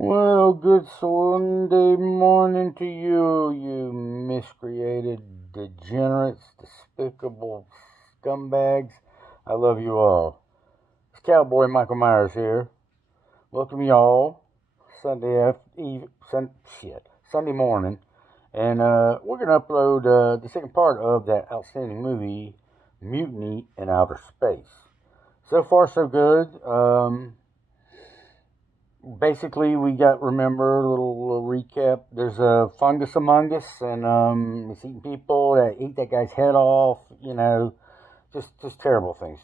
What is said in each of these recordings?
Well, good Sunday morning to you, you miscreated degenerates, despicable scumbags. I love you all. It's Cowboy Michael Myers here. Welcome y'all. Sunday morning. And we're going to upload the second part of that outstanding movie, Mutiny in Outer Space. So far, so good. Basically, we got, remember, a little recap. There's a Fungus Amoung US, and it's eating people that eat that guy's head off, you know, just terrible things.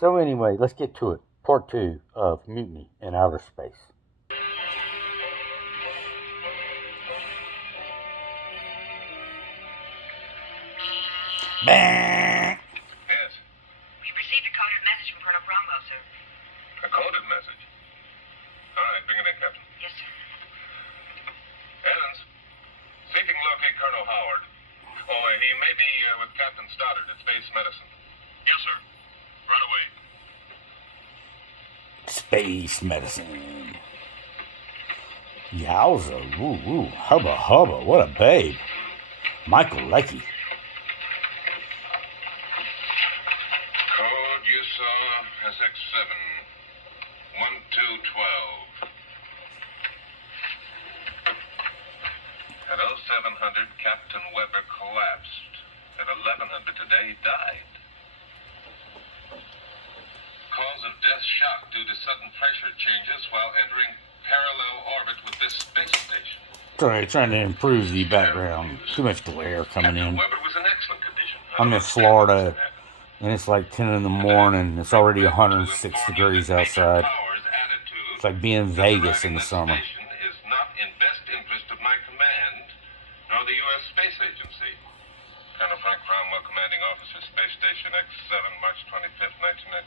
So anyway, let's get to it. Part 2 of Mutiny in Outer Space. Bang! Yes. We've received a coded message from Colonel Cromwell, sir. A coded message? All right, bring it in, Captain. Yes, sir. Evans, seeking locate Colonel Howard. Oh, he may be with Captain Stoddard at Space Medicine. Yes, sir. Right away. Space medicine. Yowza. Woo. Hubba. What a babe. Michael Leckie. Code you saw SX7 1212. At 0700, Captain Weber collapsed. At 1100 today, he died. Cause of death shock due to sudden pressure changes while entering parallel orbit with this space station. Sorry, trying to improve the background. Too much glare coming in. Weber was in excellent condition. I'm in Florida, and it's like 10 in the morning. It's already 106 degrees outside. It's like being in Vegas in the summer. Is not in best interest of my command, nor the U.S. Space Agency. Colonel Frank Cromwell, Commanding Officer, Space Station X7, March 25th, 1990.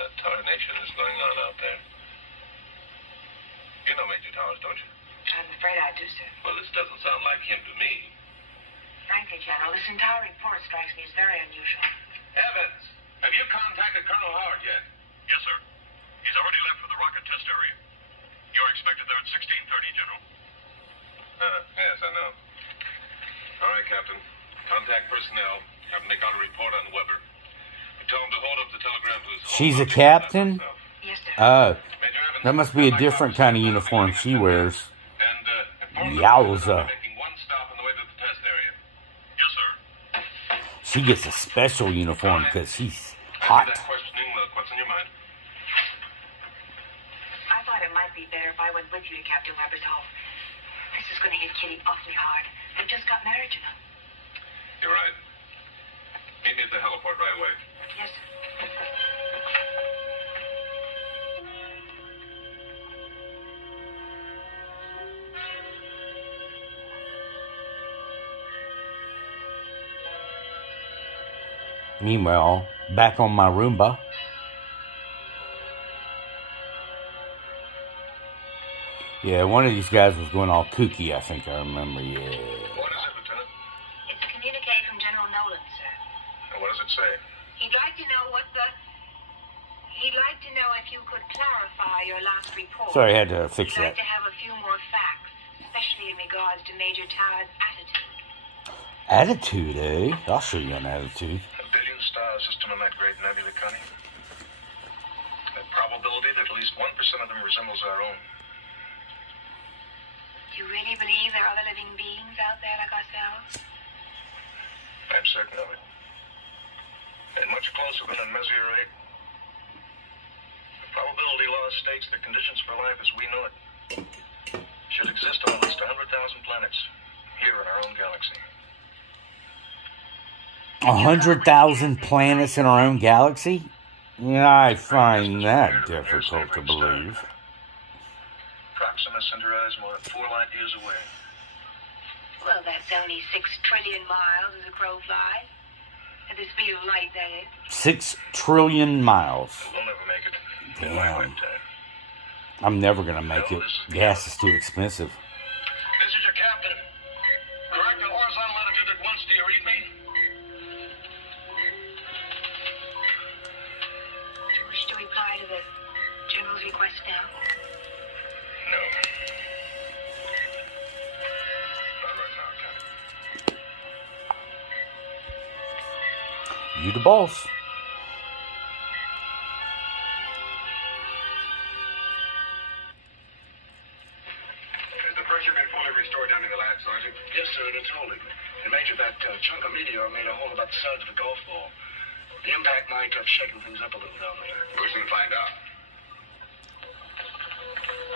That tarnation is going on out there. You know Major Towers, don't you? I'm afraid I do, sir. Well, this doesn't sound like him to me. Frankly, General, this entire report strikes me as very unusual. Evans, have you contacted Colonel Howard yet? Yes, sir. He's already left for the rocket test area. You're expected there at 16:30, General. Yes, I know. All right, Captain. Contact personnel. Have them make out a report on Weber. Tell him to hold up the telegram to his home. She's a captain? Yes, sir. Oh, that must be a different kind of uniform she wears. Yowza. Making one stop on the way to the test area. Yes, sir. She gets a special uniform because she's After hot. that questioning, look, what's in your mind? I thought it might be better if I went with you to Captain Weber's home. This is going to hit Kitty awfully hard. They've just got married, you know. You're right. Meet me at the heliport right away. Yes, sir. Meanwhile, back on my Roomba. Yeah, one of these guys was going all kooky, I think I remember, yeah. What is it, Lieutenant? It's a communique from General Nolan, sir. And what does it say? He'd like to know if you could clarify your last report. Sorry, I had to fix He'd that. like to have a few more facts, especially in regards to Major Tower's attitude. Attitude, eh? I'll show you an attitude. A billion-star system in that great nebula, Connie. The probability that at least 1% of them resembles our own. Do you really believe there are other living beings out there like ourselves? I'm certain of it. And much closer than in Messier 8. The probability law states that conditions for life as we know it should exist on at least 100,000 planets here in our own galaxy. 100,000 planets in our own galaxy? Yeah, I find that difficult to believe. Proxima Centauri's more than 4 light years away. Well, that's only 6 trillion miles as a crow flies. At the speed of light, that is. 6 trillion miles. We'll never make it. In my Damn. lifetime. I'm never gonna make it. Gas is too expensive. This is your captain. Correct the horizontal latitude at once. Do you read me? Do you wish to reply to the those requests now? No. Not right now, Captain. You the boss. Has the pressure been fully restored down in the lab, Sergeant? Yes, sir, it's holding. And Major, that chunk of meteor made a hole about the size of a golf ball. The impact might have shaken things up a little down there. We'll soon find out.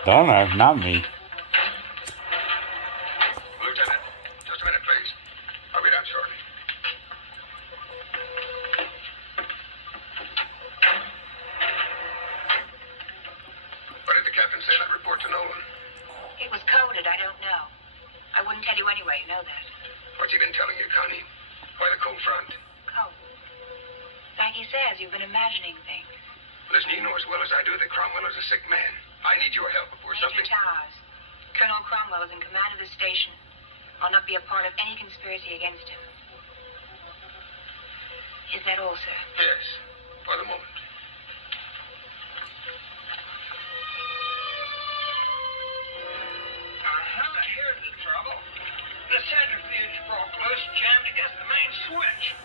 Don't know, not me. Lieutenant, just a minute, please. I'll be down shortly. What did the captain say in that report to Nolan? It was coded, I don't know. I wouldn't tell you anyway, you know that. What's he been telling you, Connie? Why the cold front? Code. Like he says, you've been imagining things. Listen, you know as well as I do that Cromwell is a sick man. I need your help before Major something... Towers, Colonel Cromwell is in command of the station. I'll not be a part of any conspiracy against him. Is that all, sir? Yes, for the moment. Here's the trouble. The centrifuge broke loose, jammed against the main switch.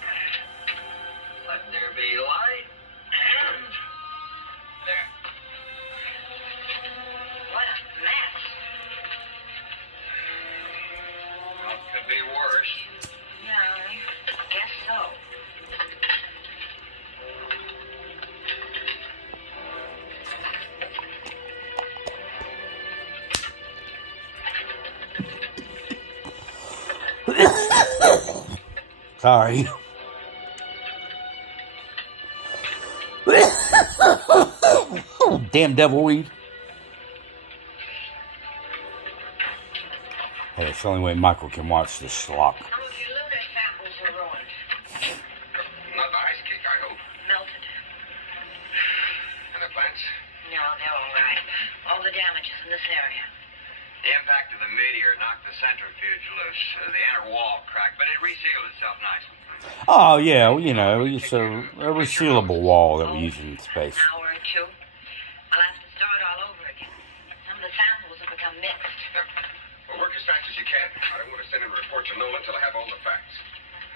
Let there be light, and there. What a mess. Well, it could be worse. Yeah, I guess so. Sorry. Damn devil weed. Hey, it's the only way Michael can watch this schlock. Some of your lunar samples are ruined. Not the ice cake, I hope. Melted. And the plants? No, they're all right. All the damage is in this area. The impact of the meteor knocked the centrifuge loose. The inner wall cracked, but it resealed itself nicely. Oh, yeah, well, you know, it's a resealable wall that we use in space. An hour or two. I'll have to start all over again. Some of the samples have become mixed. Well, work as fast as you can. I don't want to send in a report to Nolan until I have all the facts.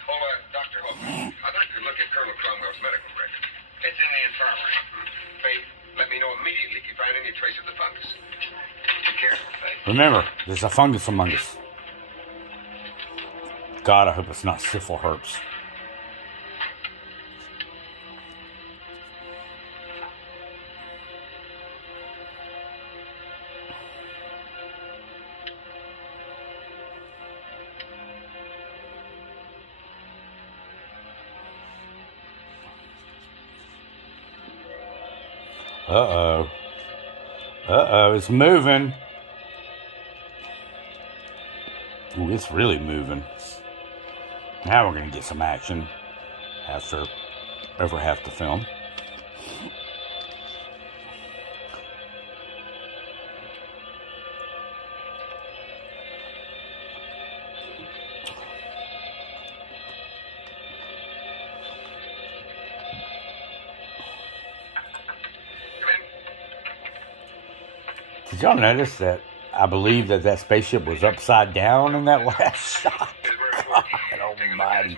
Oh, Dr. Hope, I'd like to look at Colonel Cromwell's medical record. It's in the infirmary. Faith, let me know immediately if you find any trace of the fungus. Be careful, Faith. Remember, there's a fungus among us. God, I hope it's not syphil herpes. Uh-oh. Uh-oh, it's moving. Ooh, it's really moving. Now we're going to get some action after over half the film. Did y'all notice that I believe that spaceship was upside down in that last shot? God almighty.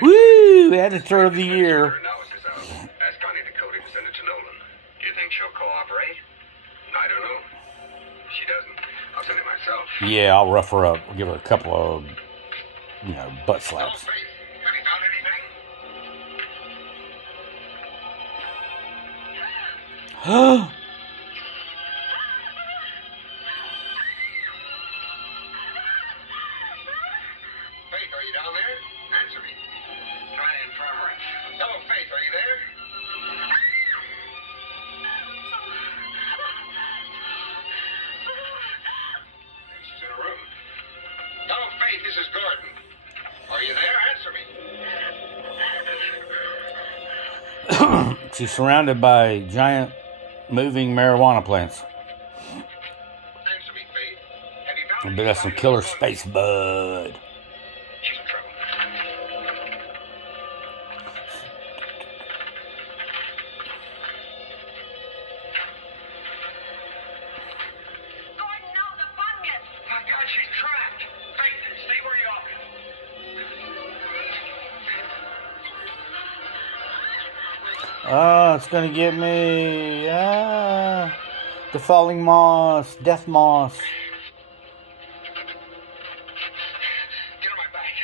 Woo! Editor of the year. Ask Connie to code it and send it to Nolan. Do you think she'll cooperate? I don't know. If she doesn't, I'll send it myself. Yeah, I'll rough her up. I'll give her a couple of, butt slaps. Faith, have you found anything? Faith, are you down there? Answer me. Try the infirmary. Hello, Faith, are you there? She's in her room. Hello, Faith, this is Gordon. Are you there? Answer me. She's surrounded by giant moving marijuana plants. Answer me, Faith. Have you found I bet that's some killer space bud. She's in trouble. Oh, it's gonna get me. Ah, the falling moss, death moss. Get on my back.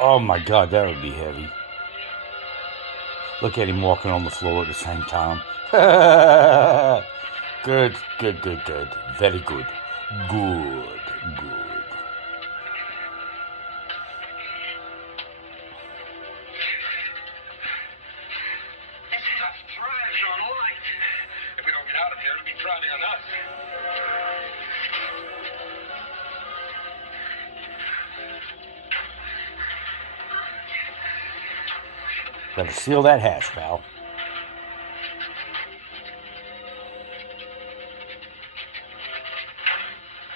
Oh my God, that would be heavy. Look at him walking on the floor at the same time. Good, good, good, good. Very good. Good, good. This stuff thrives on light. If we don't get out of here, it'll be thriving on us. Better seal that hatch, pal.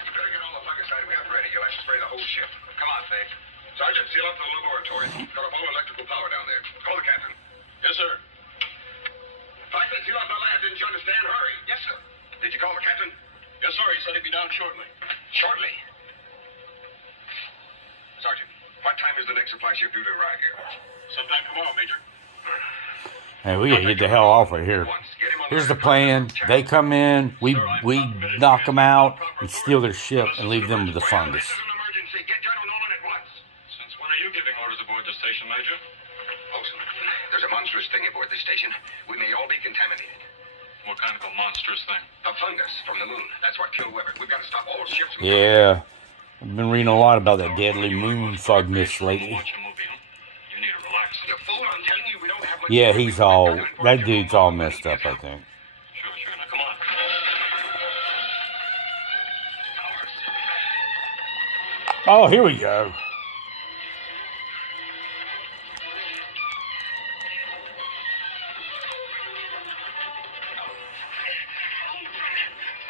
Better get all the fungicide we have ready. You'll have to spray the whole ship. Come on, Faye. Sergeant, seal up the laboratory. Cut off all electrical power down there. Call the captain. Yes, sir. I said seal up the lab, didn't you understand? Hurry. Yes, sir. Did you call the captain? Yes, sir. He said he'd be down shortly. Shortly. Sergeant, what time is the next supply ship due to arrive here? Sometime tomorrow, Major. Hey, we gotta get the hell off of here. Here's the plan. They come in, we knock them out, and steal their ship, and leave them with the fungus. This is an emergency. Get General Nolan at once. Since when are you giving orders aboard the station, Major? Olson, there's a monstrous thing aboard this station. We may all be contaminated. What kind of a monstrous thing? A fungus from the moon. That's what killed Weber. We've got to stop all ships. Yeah, I've been reading a lot about that deadly moon fungus lately. Watch a movie, huh? You need to relax. You fool, I'm telling you, we don't have much. Yeah, he's all, that dude's all messed up, I think. Sure, sure. Now, come on. Oh, here we go.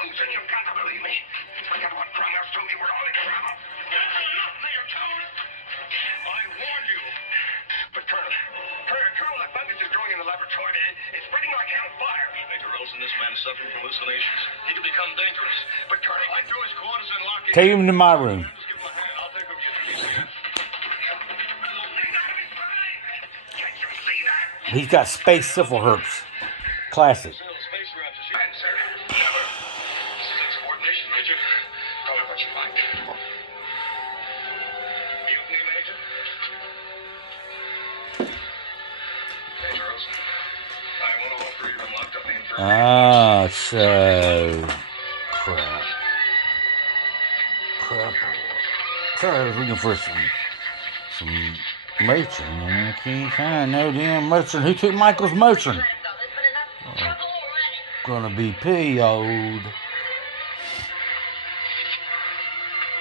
Olson, you've got to believe me. Forget what Cromwell told you. We're all in trouble. Enough, Mayor Toad. I warned you. But Colonel, that fungus is growing in the laboratory. It's spreading like hellfire. Major Olson, this man is suffering from hallucinations. He could become dangerous. But Colonel, I threw his quarters and lock it. Take him to my room. Just give him a hand. I'll take over your duties here. Can't you see that? He's got space syphil herpes. Classic. Still, space route to Man, sir. Never. This is insubordination, Major. Call it what you like. Mutiny, Major? Major Olson, I want all three of them locked up in the infirmary. Ah, so crap. Sorry, I was looking for some Motrin. I can't find no damn Motrin. Who took Michael's Motrin? Oh, gonna be PO'd.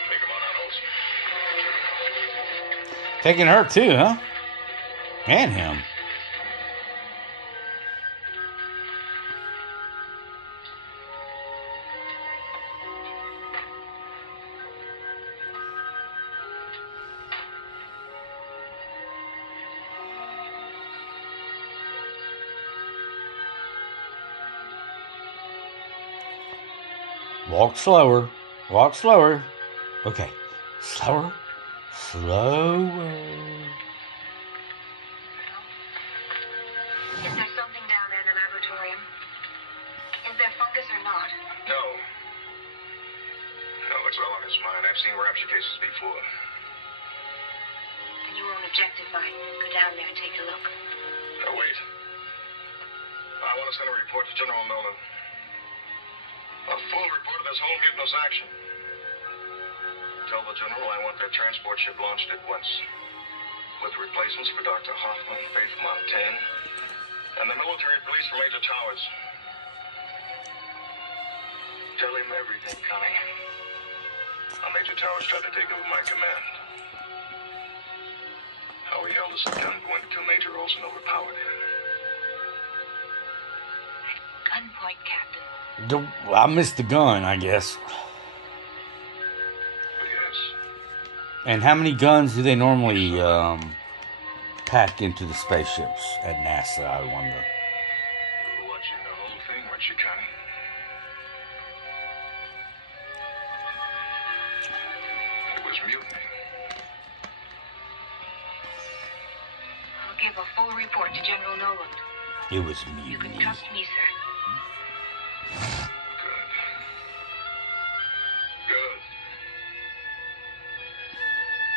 Take him on out, Olson. Taking her too, huh? And him. Walk slower. Walk slower. Okay. Slower. Slower. Is there something down there in the laboratorium? Is there fungus or not? No. No, it's all on his mind. I've seen rapture cases before. Then you won't object if I go down there and take a look. Now, wait. I want to send a report to General Nolan. A full report of this whole mutinous action. Tell the General I want their transport ship launched at once. With replacements for Dr. Hoffman, Faith Montaigne, and the military police for Major Towers. Tell him everything, Connie. How Major Towers tried to take over my command. How he held us at gunpoint until Major Olson overpowered him. Gunpoint, Captain. I missed the gun, I guess. Yes. And how many guns do they normally pack into the spaceships at NASA, I wonder? You were watching the whole thing, weren't you, Connie? It was mutiny. give a full report to General Noland. It was You can mutiny. trust me, sir. Good. Good.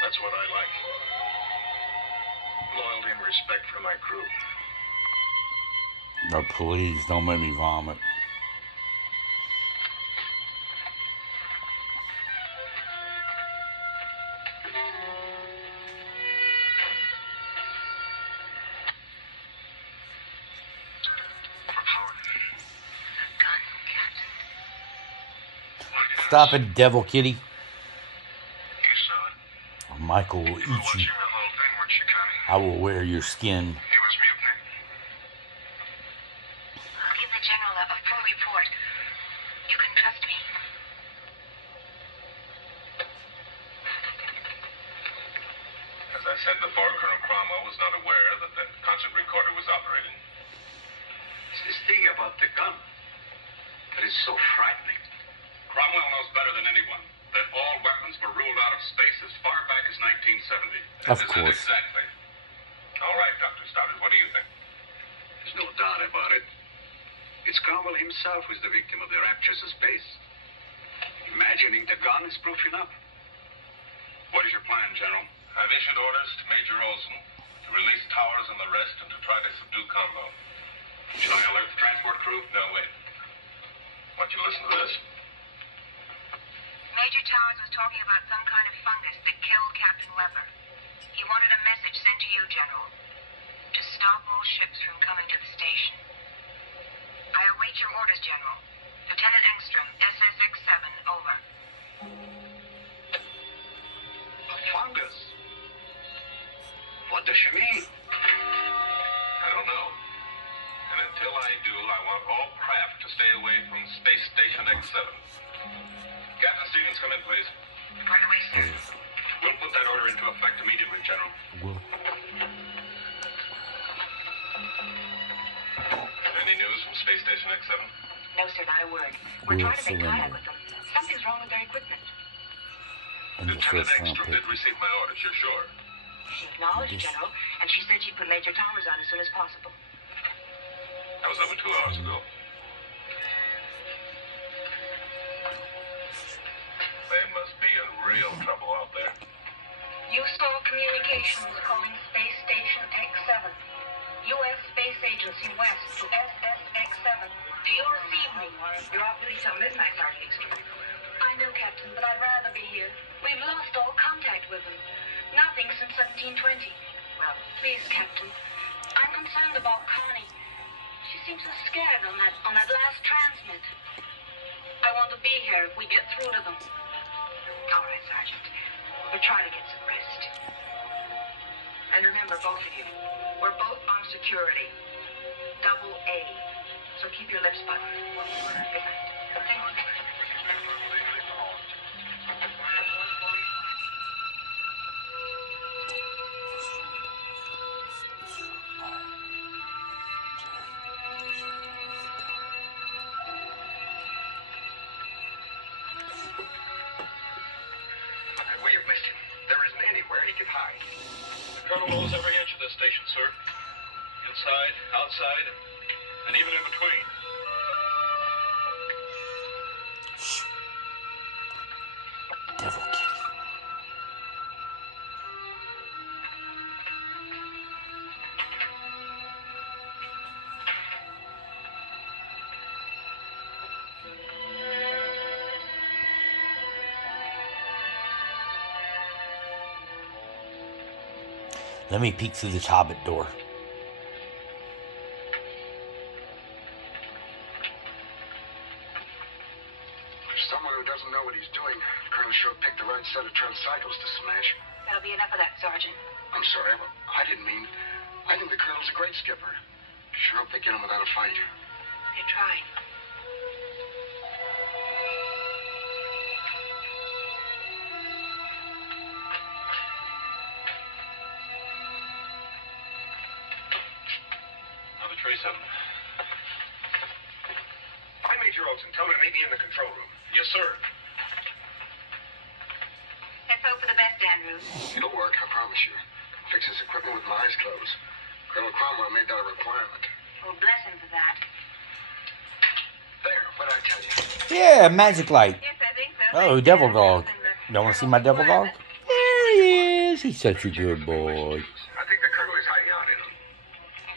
That's what I like. Loyalty and respect for my crew. No, please, don't make me vomit. Stop it, devil kitty. You saw it. Or Michael will eat you. Watching the whole thing, weren't you, Connie? I will wear your skin. He was mutiny. I'll give the General a full report. You can trust me. As I said before, Colonel Cromwell was not aware that the concert recorder was operating. It's this thing about the gun that is so frightening. Cromwell knows better than anyone that all weapons were ruled out of space as far back as 1970. Of This is course. exactly. All right, Dr. Stoddard, what do you think? There's no doubt about it. It's Cromwell himself who's the victim of the raptures of space. Imagining the gun is proof enough. What is your plan, General? I've issued orders to Major Olson to release Towers and the rest and to try to subdue Combo. Should I alert the transport crew? No, wait. I want you to listen to this. Major Towers was talking about some kind of fungus that killed Captain Weber. He wanted a message sent to you, General, to stop all ships from coming to the station. I await your orders, General. Lieutenant Engstrom, SSX-7, over. A fungus? What does she mean? I don't know. And until I do, I want all craft to stay away from Space Station X7. Captain Stevens, come in, please. Right away, sir. We'll put that order into effect immediately, General. Will. Any news from Space Station X7? No, sir, not a word. We're We'll trying to make surrender. contact with them. Something's wrong with their equipment. And the Lieutenant first round Engstrom pick. did receive my orders, you're sure? She acknowledged, General, and she said she'd put Major Towers on as soon as possible. That was over 2 hours ago. They must be in real trouble out there. Useful communications calling Space Station X7. U.S. Space Agency West to SSX-7. Do you receive me? You're off duty till midnight, Sergeant Engstrom. I know, Captain, but I'd rather be here. We've lost all contact with them. Nothing since 1720. Well, please, Captain. I'm concerned about Connie. She seems so scared on that last transmit. I want to be here if we get through to them. All right, Sergeant. We'll try to get some rest. And remember, both of you, we're both on security. Double A. So keep your lips buttoned. Good night. Thank you. We have missed him. There isn't anywhere he could hide. The Colonel knows every inch of this station, sir. Inside, outside, and even in between. Shh. Devil kitty. Let me peek through this hobbit door. There's someone who doesn't know what he's doing. Colonel sure picked the right set of tricycles to smash. That'll be enough of that, Sergeant. I'm sorry, but I didn't mean. I think the Colonel's a great skipper. Sure hope they get him without a fight. They're trying. Another trace of them. Find Major Olson. Tell him to meet me in the control room. Yes, sir. Let's hope for the best, Andrews. It'll work, I promise you. Fix his equipment with my eyes closed. Colonel Cromwell made that a requirement. Well, bless him for that. There, what did I tell you? Yeah, magic light. Yes, I think so. Oh, devil dog. You want to see my devil dog? There he is. He's such a good boy. I think the Colonel is hiding out in them.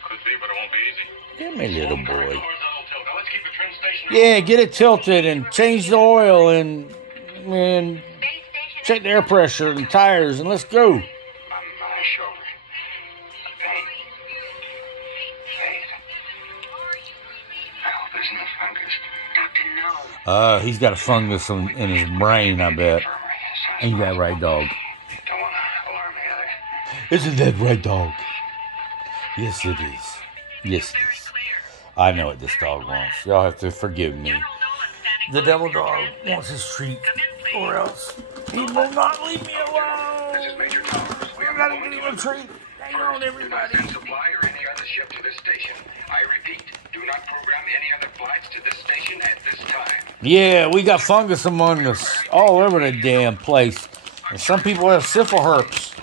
Could be, but it won't be easy. Give me, little boy. Now let's keep the trim station. Yeah, get it tilted and change the oil and check the air pressure and tires and let's go. My shoulder. Pain. Faith. I hope there's no fungus. Doctor, no. He's got a fungus in his brain, I bet. Ain't that right, dog? Don't want to alarm the other. Isn't that right, dog? Yes, it is. Yes, it is. I know what this dog wants. Y'all have to forgive me. The devil dog wants his treat, or else he will not leave me alone. This is Major Towers. We I gotta give him a treat. Hang on, everybody. Send supply or any other ship to this station. I repeat, do not program any other flights to this station at this time. Yeah, we got fungus among us all over the damn place. And some people have syphil herpes.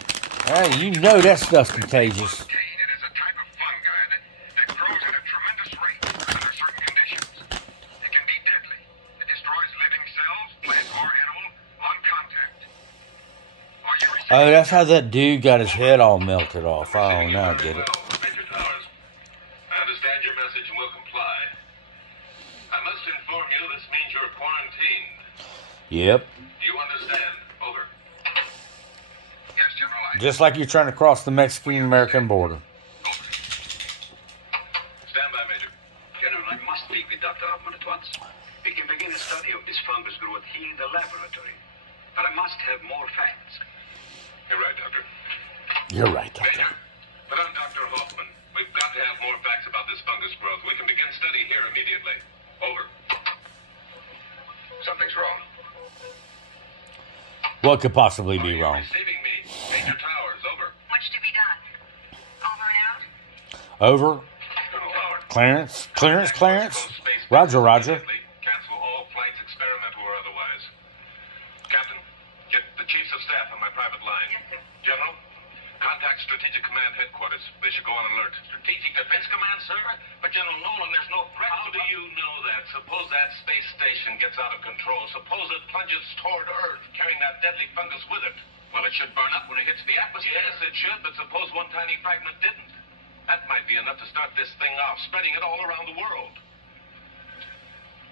Hey, you know that stuff's contagious. It is a type of fungi that grows at a tremendous rate under certain conditions. It can be deadly. It destroys living cells, plant or animal, on contact. Are you receiving? Oh, that's how that dude got his head all melted off. Oh, now I get it. Major Towers, I understand your message and will comply. I must inform you this means you're quarantined. Yep. Do you understand? Over. Yes, General. Just like you're trying to cross the Mexican-American border. Stand by, Major. General, I must speak with Dr. Hoffman at once. We can begin a study of this fungus growth here in the laboratory. But I must have more facts. You're right, Doctor. You're right, Doctor. Major, put on Dr. Hoffman. We've got to have more facts about this fungus growth. We can begin study here immediately. Over. Something's wrong. What could possibly Are be you wrong? receiving me? Major Towers, over. Much to be done. Over and out. Over. Colonel Towers. Clarence? Clearance, Clarence? Close space. Roger, Roger. Cancel all flights, experimental or otherwise. Captain, get the chiefs of staff on my private line. Yes, sir. General, contact Strategic Command Headquarters. They should go on alert. Strategic Defense Command, sir? But General Nolan, there's no threat. How do you know that? Suppose that space station gets out of control. Suppose it plunges toward Earth, carrying that deadly fungus with it. Well, it should burn up when it hits the atmosphere. Yes, it should, but suppose one tiny fragment didn't. That might be enough to start this thing off, spreading it all around the world.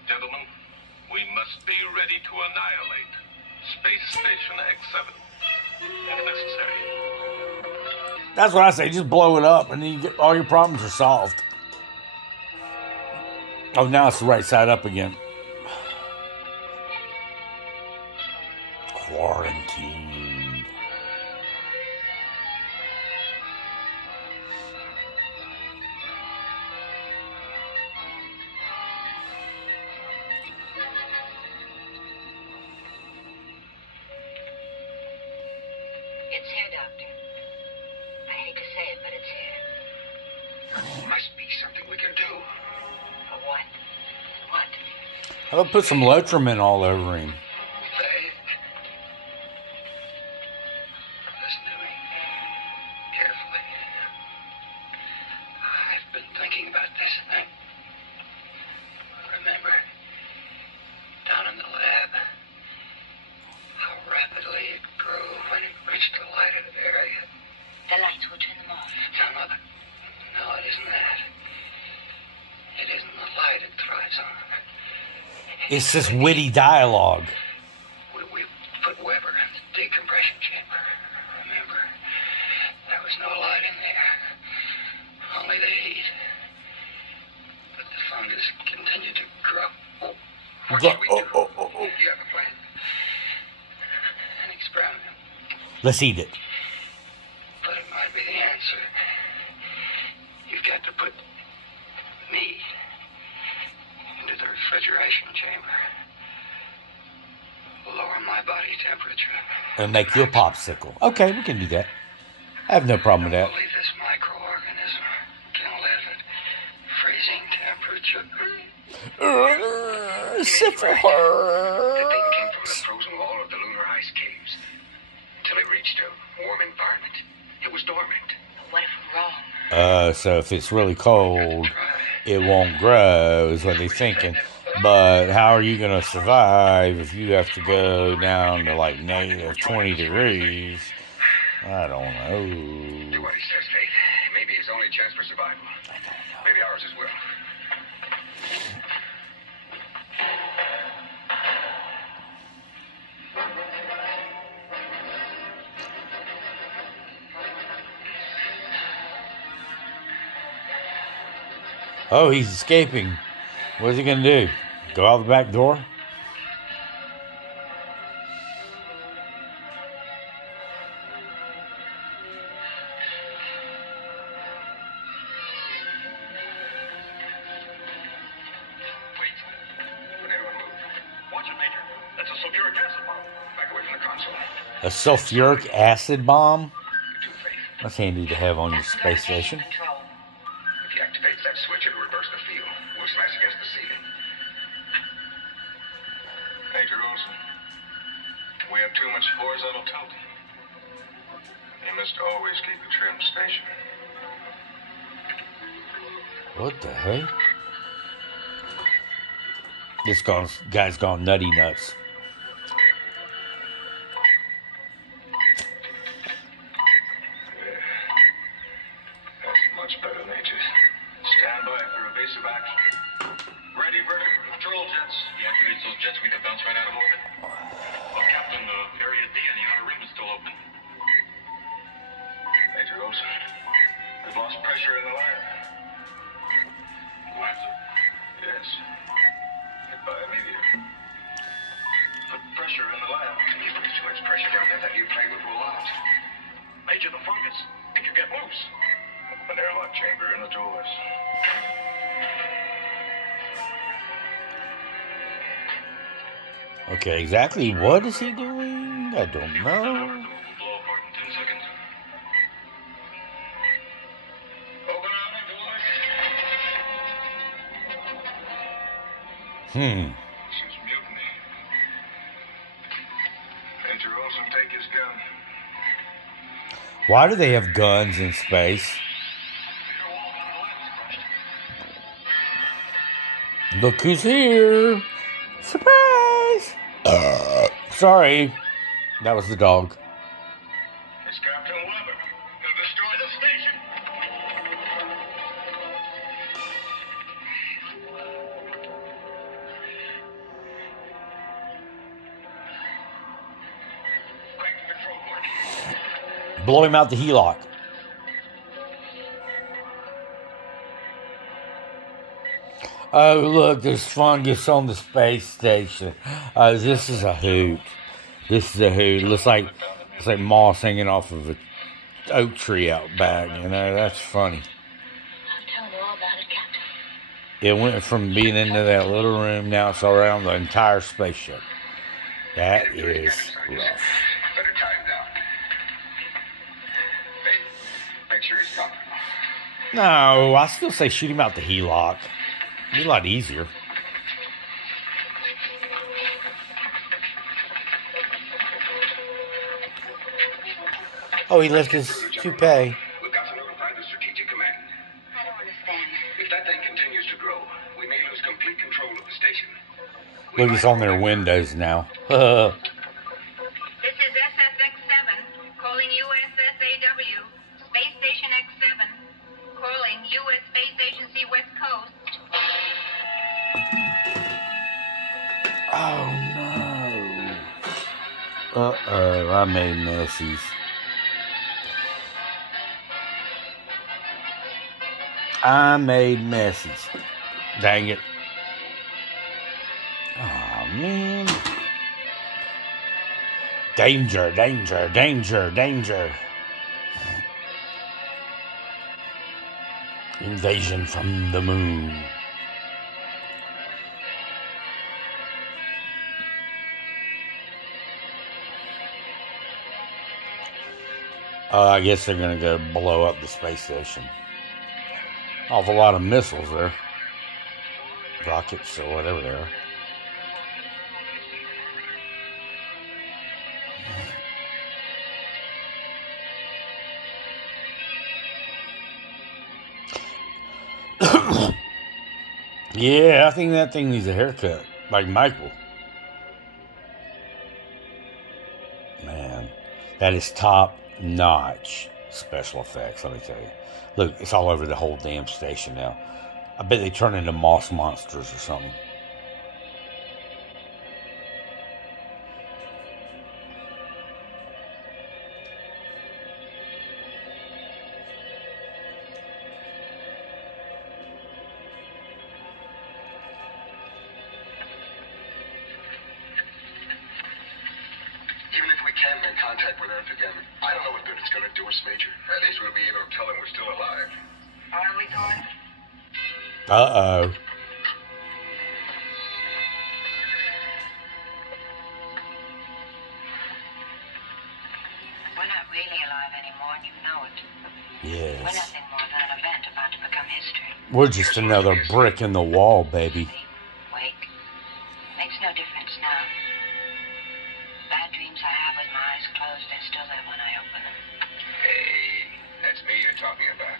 Gentlemen, we must be ready to annihilate Space Station X7 if necessary. That's what I say. Just blow it up, and then you get, all your problems are solved. Oh, now it's the right side up again. Quarantine. It's here, Doctor. I hate to say it, but it's here. There must be something we can do. For what? What? How about put some Lotrimin all over him? Faith. Listen to me. Carefully. I've been thinking about this thing. Remember, down in the lab, how rapidly it grew when it reached a lighted area. The lights will turn them off. No, it isn't that. It isn't the light it thrives on. It's this witty dialogue. We put Weber in the decompression chamber. Remember, there was no light in there. Only the heat. But the fungus continued to grow. What should we do? You have a plan? An experiment. Let's eat it. But it might be the answer. You've got to put me into the refrigeration chamber. Lower my body temperature. And make you a popsicle. Okay, we can do that. I have no problem with that. Only this microorganism can live at freezing temperature. Syphil The thing came from the frozen wall of the lunar ice caves. Till it reached a warm environment. It was dormant. What if we're wrong? So if it's really cold, it won't grow, is what they're thinking. But how are you going to survive if you have to go down to like negative 20 degrees? I don't know. Do what he says, Faith. Maybe his only chance for survival. Maybe ours as well. Oh, he's escaping. What is he going to do? Go out the back door? A sulfuric acid bomb? That's handy to have on your space station. If he activates that switch, it'll reverse the field. We'll smash against the ceiling. Major Olson, we have too much horizontal tilt. You must always keep a trim station. What the heck? This guy's gone nutty nuts. Major, the fungus. It could get loose. An airlock chamber in the doors. Okay, exactly what is he doing? I don't know. Blow apart in 10 seconds. Open out the doors. This is mutiny. Major Olson, take his gun. Why do they have guns in space? Look who's here! Surprise! Sorry. That was the dog. It's Captain Weber. He'll destroy the station. Crank the control board. Blow him out the HELOC. Oh, look, there's fungus on the space station. Oh, this is a hoot. This is a hoot. Looks like moss hanging off of an oak tree out back. You know, that's funny. I'll tell you all about it, Captain. It went from being into that little room, now it's around the entire spaceship. That is rough. Better tie him down. Faith, make sure he's coming. No, I still say shoot him out the HELOC. It'd be a lot easier. Oh, he left his toupee. We've got to notify the strategic command. I don't understand. If that thing continues to grow, we may lose complete control of the station. Look, it's on their windows now. This is SSX-7, calling USSAW, Space Station X-7, calling U.S. Space Agency West Coast. Oh, no. Uh-oh, I made messies. I made messies. Dang it. Oh, man. Danger, danger, danger, danger. Invasion from the moon. I guess they're going to go blow up the space station. Awful lot of missiles there. Rockets or whatever they are. Yeah, I think that thing needs a haircut, like Michael. Man, that is top-notch special effects, let me tell you. Look, it's all over the whole damn station now. I bet they turn into moss monsters or something. Even if we can make contact with Earth again, I don't know what good it's going to do us, Major. At least we'll be able to tell them we're still alive. Are we going? Uh-oh. We're not really alive anymore, and you know it. We're Yes. nothing more than an event about to become history. We're just another brick in the wall, baby. Sleep, wake. Makes no difference now. Bad dreams I have with my eyes closed, they're still there when I open them. Hey, that's me you're talking about.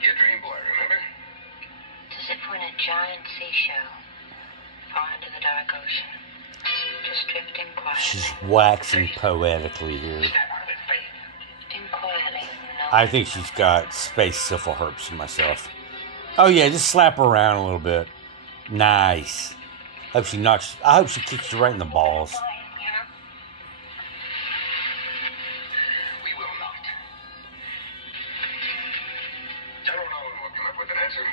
Your dream boy, remember? It's as if we're in a giant seashell, far into the dark ocean. Just drifting quietly. She's waxing poetically here. Drifting quietly. No I think she's got space syphil herpes myself. Oh yeah, just slap her around a little bit. Nice. I hope she kicks you right in the balls. We will not. General Nolan will come up with an answer.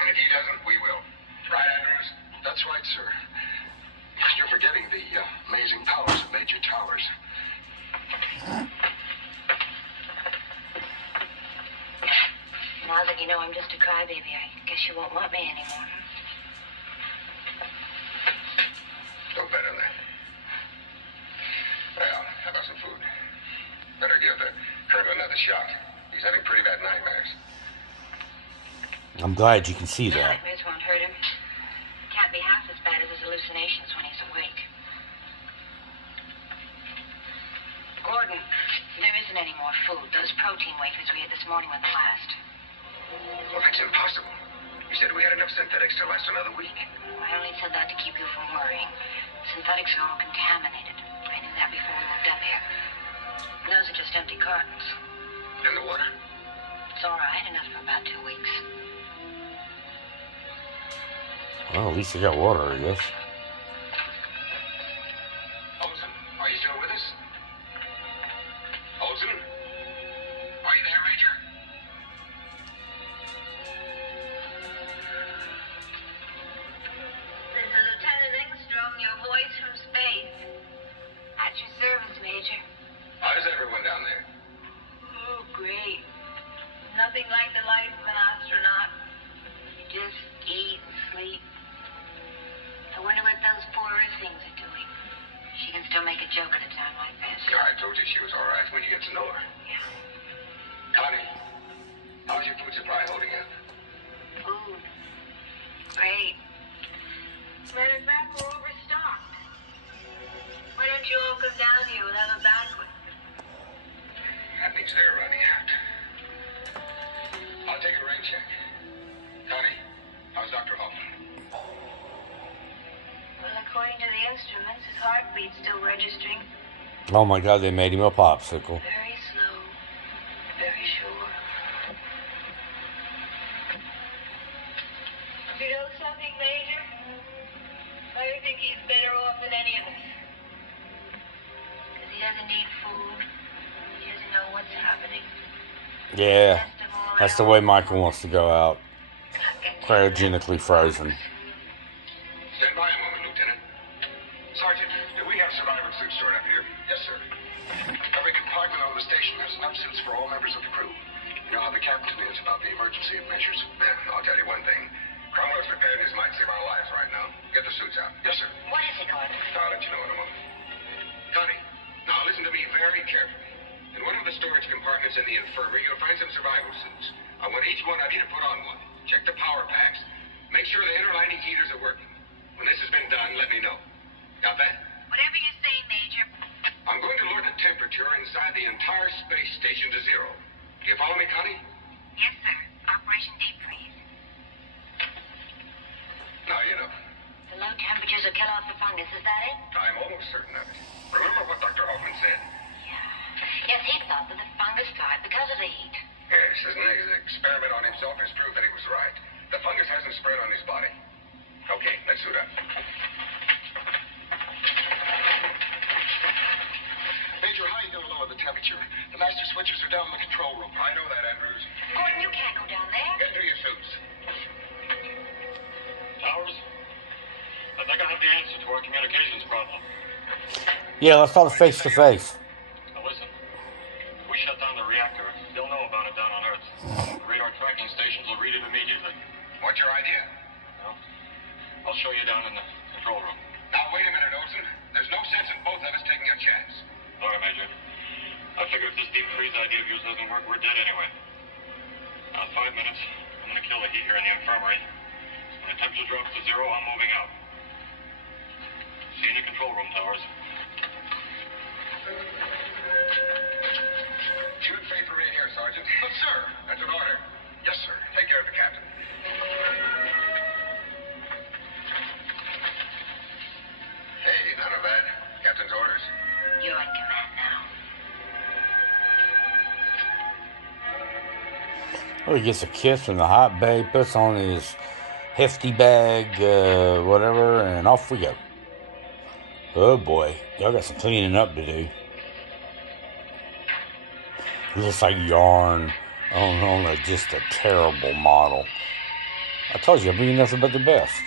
And if he doesn't, we will. Right, Andrews? That's right, sir. You're forgetting the amazing powers of Major Towers. Now that you know I'm just a crybaby, I guess you won't want me anymore. Don't bet on that. Well, how about some food? Better give the Colonel another shot. He's having pretty bad nightmares. I'm glad you can see The that. nightmares won't hurt him. Can't be half as bad as his hallucinations when he's awake. Gordon, there isn't any more food. Those protein wafers we had this morning were the last. Well, that's impossible. You said we had enough synthetics to last another week. I only said that to keep you from worrying. Synthetics are all contaminated. I knew that before we moved up here. Those are just empty cartons. And the water? It's all right, enough for about 2 weeks. Well, at least you got water, I guess. Olsen, are you still with us? Olsen? Are you there, Major? This is Lieutenant Engstrom, your voice from space. At your service, Major. How's everyone down there? Oh, great. Nothing like the life of an astronaut. You just eat and sleep. I wonder what those poor Earth things are doing. She can still make a joke at a time like this. Yeah, I told you she was all right when you get to know her. Yeah. Connie, how's your food supply holding up? Food. Great. Matter of fact, we're overstocked. Why don't you all come down here? We'll have a banquet. That means they're running out. I'll take a rain check. Connie, how's Dr. Hoffman? Well, according to the instruments, his heartbeat's still registering. Oh my God, they made him a popsicle. Very slow. Very sure. You know something, Major? I think he's better off than any of us. Because he doesn't need food. He doesn't know what's happening. Yeah, Best of all, that's the way Michael wants to go out. Cryogenically frozen. Stand by a moment, Lieutenant. Sergeant, do we have survivor suits stored up here? Yes, sir. Every compartment on the station has enough suits for all members of the crew. You know how the captain is about the emergency measures. I'll tell you one thing. Cromwell's preparedness might save our lives right now. Get the suits out. Yes, sir. What is it, Gordon? I'll let you know in a moment. Connie, now listen to me very carefully. In one of the storage compartments in the infirmary, you'll find some survival suits. I want each one of you to put on one. Check the power packs. Make sure the inner lining heaters are working. When this has been done, let me know. Got that? Whatever you say, Major. I'm going to lower the temperature inside the entire space station to 0. Do you follow me, Connie? Yes, sir. Operation Deep Freeze. fungus, is that it? I'm almost certain of it. Remember what Dr. Hoffman said? Yes, he thought that the fungus died because of the heat. Yes, his experiment on himself has proved that he was right. The fungus hasn't spread on his body. Okay, let's suit up. Major, how are you going to lower the temperature? The master switches are down in the control room. I know that, Andrews. Gordon, you can't go down there. Get into your suits. Towers, I think I have the answer to our communications problem. Yeah, let's talk face to face. Now listen, if we shut down the reactor, they'll know about it down on Earth. The radar tracking stations will read it immediately. What's your idea? Well, I'll show you down in the control room. Now, wait a minute, Olson. There's no sense in both of us taking a chance. All right, Major. I figure if this deep freeze idea of yours doesn't work, we're dead anyway. Now, in 5 minutes, I'm going to kill the heat here in the infirmary. When the temperature drops to 0, I'm moving out. See you in the control room, Towers. Shoot faith remain here, Sergeant. But, sir. That's an order. Yes, sir. Take care of the captain. Hey, none of that. Captain's orders. You're in command now. Oh, he gets a kiss from the hot babe, puts on his hefty bag, whatever, and off we go. Oh boy, y'all got some cleaning up to do. Looks like yarn on just a terrible model. I told you, I'm reading nothing but the best.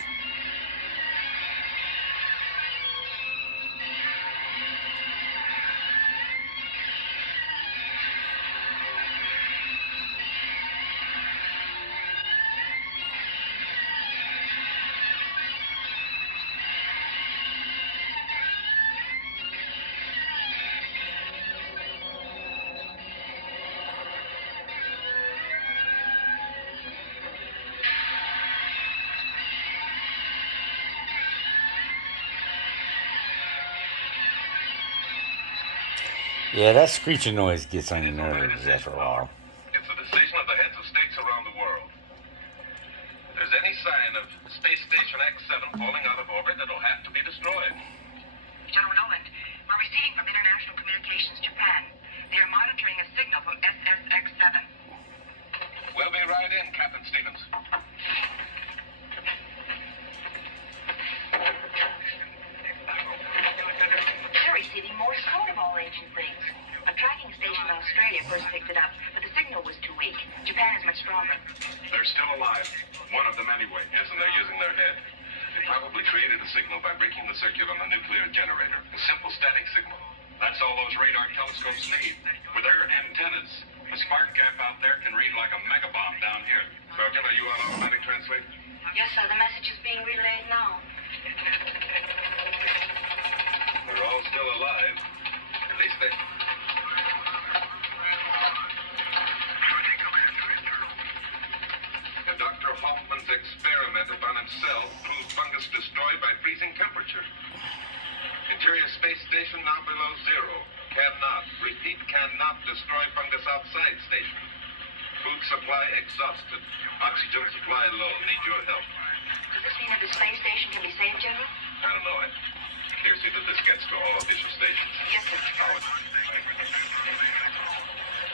Yeah, that screeching noise gets on your nerves after a while. It's the decision of the heads of states around the world. If there's any sign of Space Station X7 falling out of orbit, it'll have to be destroyed. General Noland, we're receiving from International Communications Japan. They are monitoring a signal from SSX-7. We'll be right in, Captain Stevens. They're receiving Morse code of all ancient things. A tracking station in Australia first picked it up, but the signal was too weak. Japan is much stronger. They're still alive. One of them anyway. Yes, and they're using their head. They probably created a signal by breaking the circuit on the nuclear generator. A simple static signal. That's all those radar telescopes need. With their antennas, the spark gap out there can read like a megabomb down here. Sergeant, are you on automatic translate? Yes, sir. The message is being relayed now. They're all still alive. At least they... Dr. Hoffman's experiment upon himself proved fungus destroyed by freezing temperature. Interior space station now below 0. Cannot, repeat, cannot destroy fungus outside station. Food supply exhausted. Oxygen supply low. Need your help. Does this mean that the space station can be saved, General? I don't know. I clear see that this gets to all official stations. Yes, sir. Howard.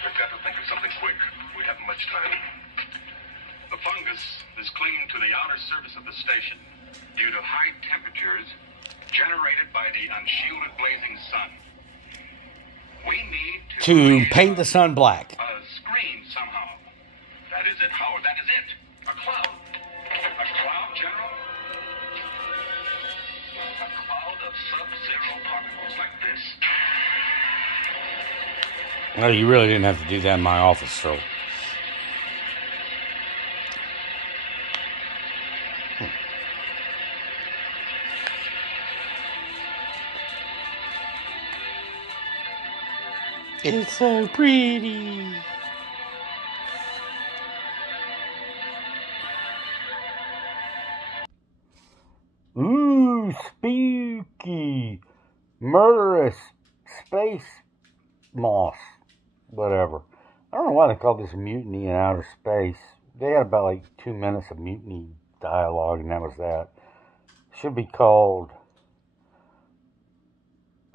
We've got to think of something quick. We haven't much time. The fungus is clinging to the outer surface of the station due to high temperatures generated by the unshielded blazing sun. We need To paint the sun black. a screen somehow. That is it, Howard. That is it. A cloud. A cloud, General? A cloud of sub-zero particles like this. Well, you really didn't have to do that in my office, so. It's so pretty. Ooh, spooky. Murderous space moss. Whatever. I don't know why they call this Mutiny in Outer Space. They had about like 2 minutes of mutiny dialogue, and that was that. Should be called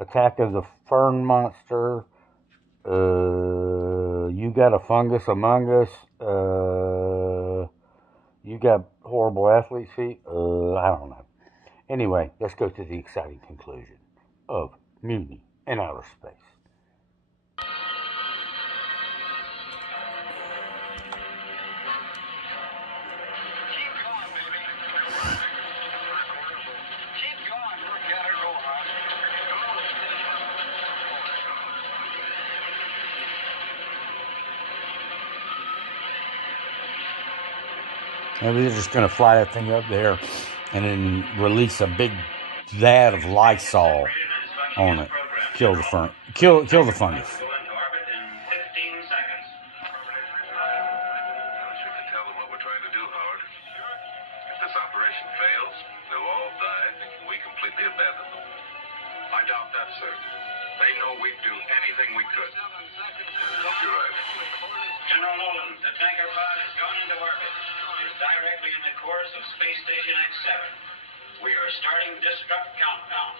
Attack of the Fern Monster. You got a Fungus Among Us. You got Horrible Athlete's Feet. I don't know. Anyway, let's go to the exciting conclusion of Mutiny in Outer Space. Maybe they're just going to fly that thing up there and then release a big vat of Lysol on it. Kill the fungus. Go into orbit in 15 seconds. I wish we could tell them what we're trying to do, Howard. If this operation fails, they'll all die thinking we completely abandoned them. I doubt that, sir. They know we'd do anything we could. You're right. General Nolan, the tanker pod has gone into orbit. It's directly in the course of Space Station X7. We are starting destruct countdown.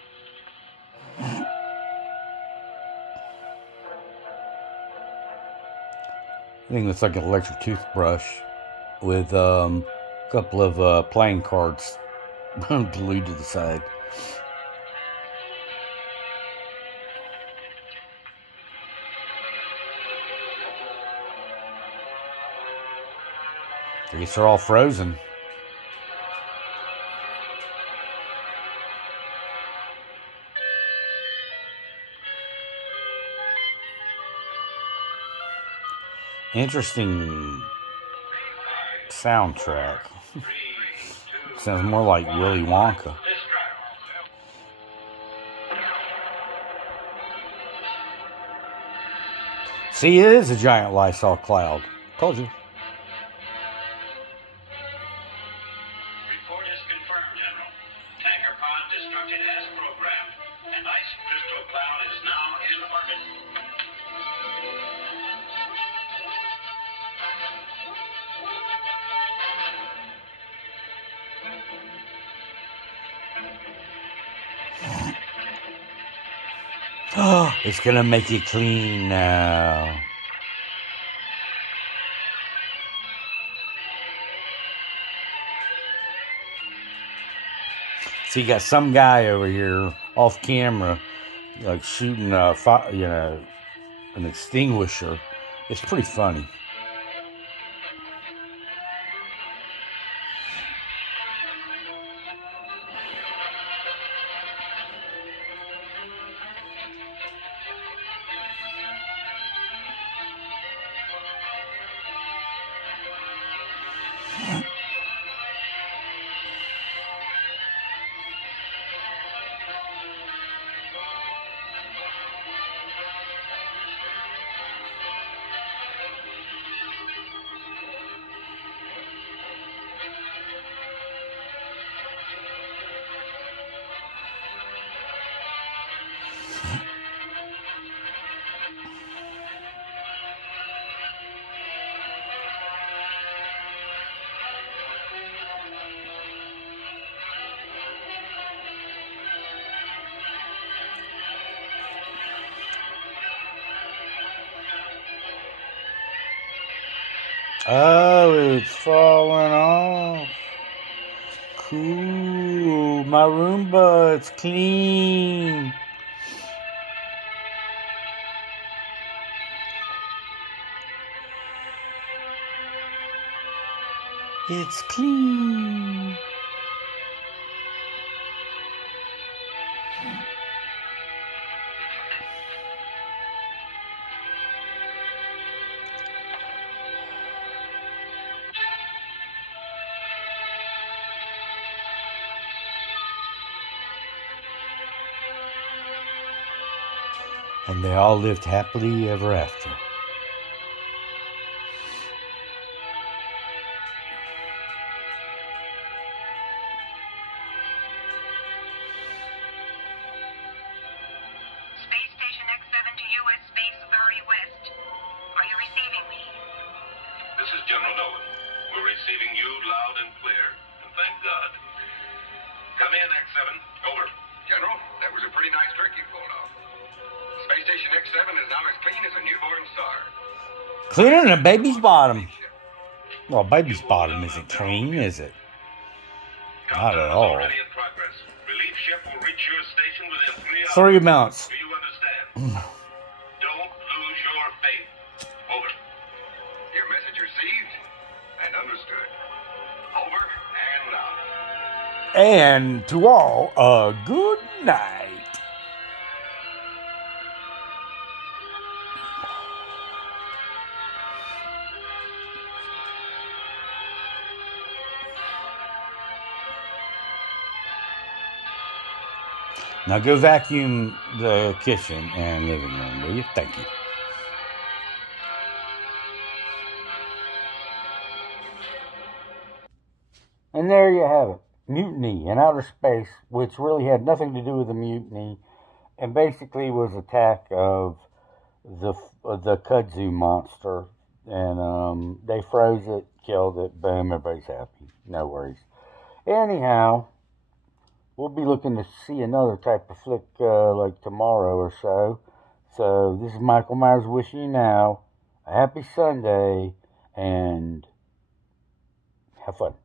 I think it's like an electric toothbrush with a couple of playing cards glued to the side. I guess they're all frozen. Interesting soundtrack. Sounds more like Willy Wonka. See, it is a giant Lysol cloud. Told you. Report is confirmed, General. Tanker pod destructed as programmed, and ice crystal cloud is now in orbit. Oh, it's gonna make it clean now. So you got some guy over here off camera, like shooting a an extinguisher. It's pretty funny. Oh, it's falling off. Cool. My Roomba, it's clean. It's clean. And they all lived happily ever after. Space Station X7 to U.S. Space Authority West. Are you receiving me? This is General Nolan. We're receiving you loud and clear, and thank God. Come in, X7. Over. General, that was a pretty nice trick you pulled off. Space Station X7 is now as clean as a newborn star. Cleaner than a baby's bottom. Well, baby's bottom isn't clean, is it? Not at all. Already in progress. Relief ship will reach your station within 3 hours. 3 months. Do you understand? Don't lose your faith. Over. Your message received and understood. Over and out. And to all, a good night. Now go vacuum the kitchen and living room, will you? Thank you. And there you have it. Mutiny in Outer Space, which really had nothing to do with the mutiny, and basically was attack of the kudzu monster. And they froze it, killed it, boom, everybody's happy. No worries. Anyhow, we'll be looking to see another type of flick like tomorrow or so. So this is Michael Myers wishing you now a happy Sunday and have fun.